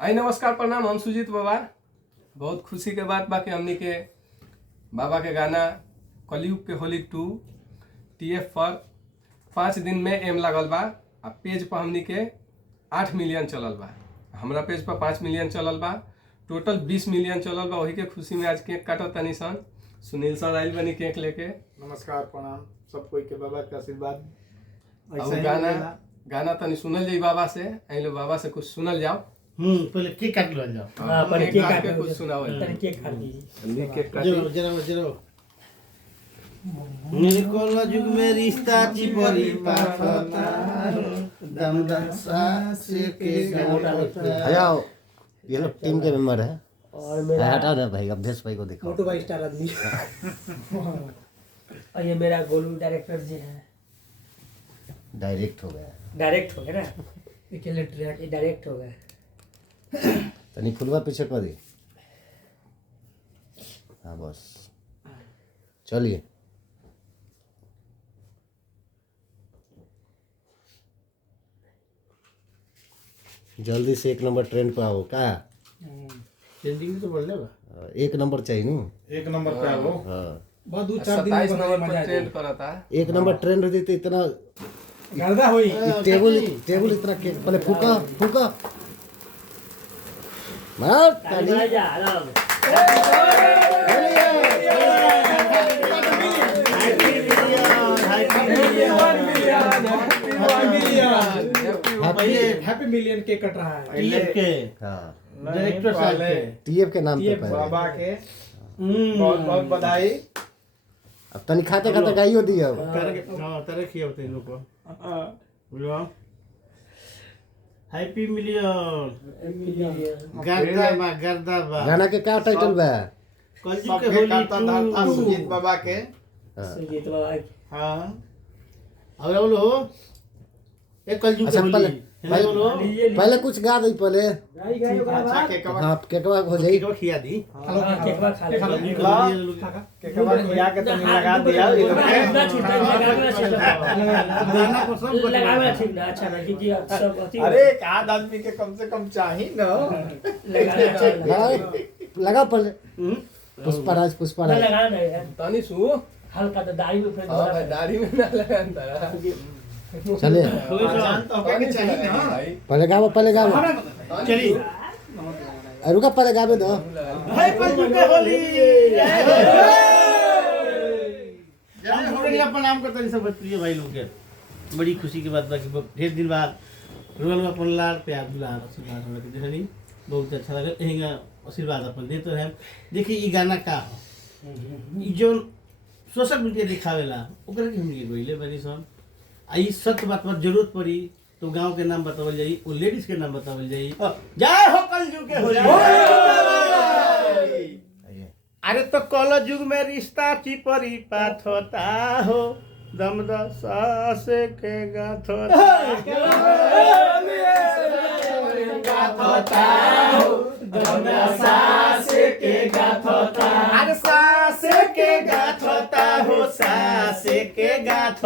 आई नमस्कार प्रणाम, हम सुजीत बाबा। बहुत खुशी के बात बा कि हमनी के बाबा के गाना कलयुग के होली 2 TF पर 5 दिन में एम लागल बा। आ पेज पर हमनी के 8 मिलियन चलल बा। हमरा पेज पर 5 मिलियन चलल बा। टोटल 20 मिलियन चलल बा। वही के खुशी में आज केक काटत तनी सन। सुनील सर आइल बनी केक लेके। नमस्कार प्रणाम सब कोई के बाबा के आशीर्वाद। अब गाना तनी सुनल जाई बाबा से। आइलो बाबा से कुछ सुनल जाओ। पहले केक काट लो जाओ। हां, पहले केक काट के कुछ सुनाओ। तनी केक खा लीजिए। केक काट जरा निकोला जुग में रिश्ता चिपरी पाथता दमदम सास के हटाओ, ये लोग टीम के मेंबर है और मेरा हटाओ ना भाई, अभ्यस भाई को दिखाओ। मोटू भाई स्टार आदमी। और ये मेरा गोलू डायरेक्टर जी है। डायरेक्ट हो गया, डायरेक्ट हो गया ना, ये डायरेक्ट हो गया। तनी खुलवा पीछे कर दी। हाँ बस, चलिए। जल्दी से 1 नंबर ट्रेंड पे आओ। का ट्रेंडिंग तो बढ़ लेगा। 1 नंबर चाहिए नु। 1 नंबर पे आओ। हाँ, बहुत 2-4 दिन 27 में नंबर मजा पर ट्रेंड करता। 1 नंबर ट्रेंड होती तो इतना गर्दा हुई। टेबल इतना केक पहले फूका फूका मार ताली। जा अलग। हैप्पी मिलियन केक कट रहा है। टीएफ के हाँ, डायरेक्टर साहब के TF के नाम पे बाबा के बहुत बहुत बधाई। अब तनी खाते खाते गाइयो दियो। तरह किया होते लोग को बोलो हैप्पी मिलियन गर्दा बा गाना के क्या टाइटल बा? कलयुग के सबके होली करता धरता सुजीत बाबा के। सुजीत बाबा। हां और बोलो एक कलयुग के अच्छा, होली बोलो पहले कुछ गा दई पहले। अच्छा के कबा हाँ, केकवा हो जाई। केक खिया दी केकवा खा ले। के कबा खिया के तनी लगा दिया इधर ना छूटता है, गाना को सब लगावे ठीक ना, अच्छा ना क्योंकि सब अति अरे एक आध आदमी के कम से कम चाहिए ना। लगाना चाहिए। लगा पहले पुष्पराज लगाना नहीं है, तनी सु हल्का तो दाढ़ी में फिर हां भाई, दाढ़ी में ना लगांदा। चले। जान तो के चाहिए ना भाई पहले गाओ चली रुका, पहले गावे दो। हाय कलयुग के होली जय प्रणाम करते हैं सब प्रिय भाई लोग के। बड़ी खुशी की बात बा कि ढेर दिन बाद रोल अपन लाल प्यार दुलार आशीर्वाद हमरा के देखनी बहुत अच्छा लगे। एहिंगा आशीर्वाद अपन देते हैं। देखिए ई गाना का ई जो सोशल मीडिया दिखावेला ओकरा के हम ये गइले बनी सन आई सत्य बात पर जरूरत पड़ी तो गांव के नाम बतावल जाई, वो लेडीज के नाम बतावल जाई। जय हो कलयुग के होली। अरे तो कल युग में रिश्ता की परिपात होता हो दमदा सास के गाथ अरे सास के गाथ होता हो सास के गाथ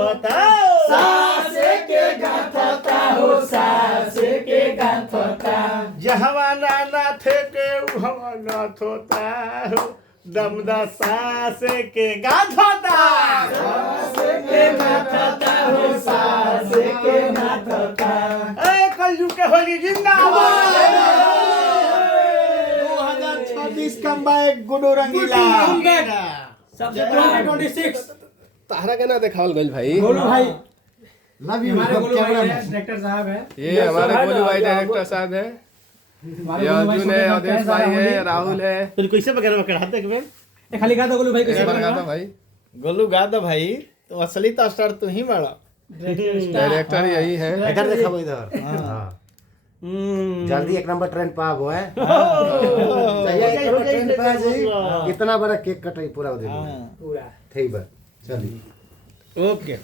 होता जहवा नाना थे के उहवा नाथ होता हो दमदा सास के गाथ होता ए कलयुग के होली जिंदाबाद। 2026 का बैग गुडो रंगीला। सबसे पहले 26 तारा के ना देखावल गइल भाई। गोलू भाई, लव यू। हमारे गोलू भाई डायरेक्टर साहब है। ये हमारे गोलू भाई डायरेक्टर साहब है। ये अर्जुन है, अवधेश भाई है, राहुल है। तो कैसे वगैरह कराते एक बार खाली गा दो गोलू भाई कैसे लगा दो भाई। गोलू गा दो भाई, तो असली तो स्टार तू ही बड़ा। डायरेक्टर यही है। इधर दिखाओ इधर। हाँ, जल्दी 1 नंबर ट्रेंड पे आओ है। ट्रेंड पे आ जाई। इतना बड़ा केक कटाई पूरा हो जाएगा पूरा। ठीक बा, चलिए। ओके।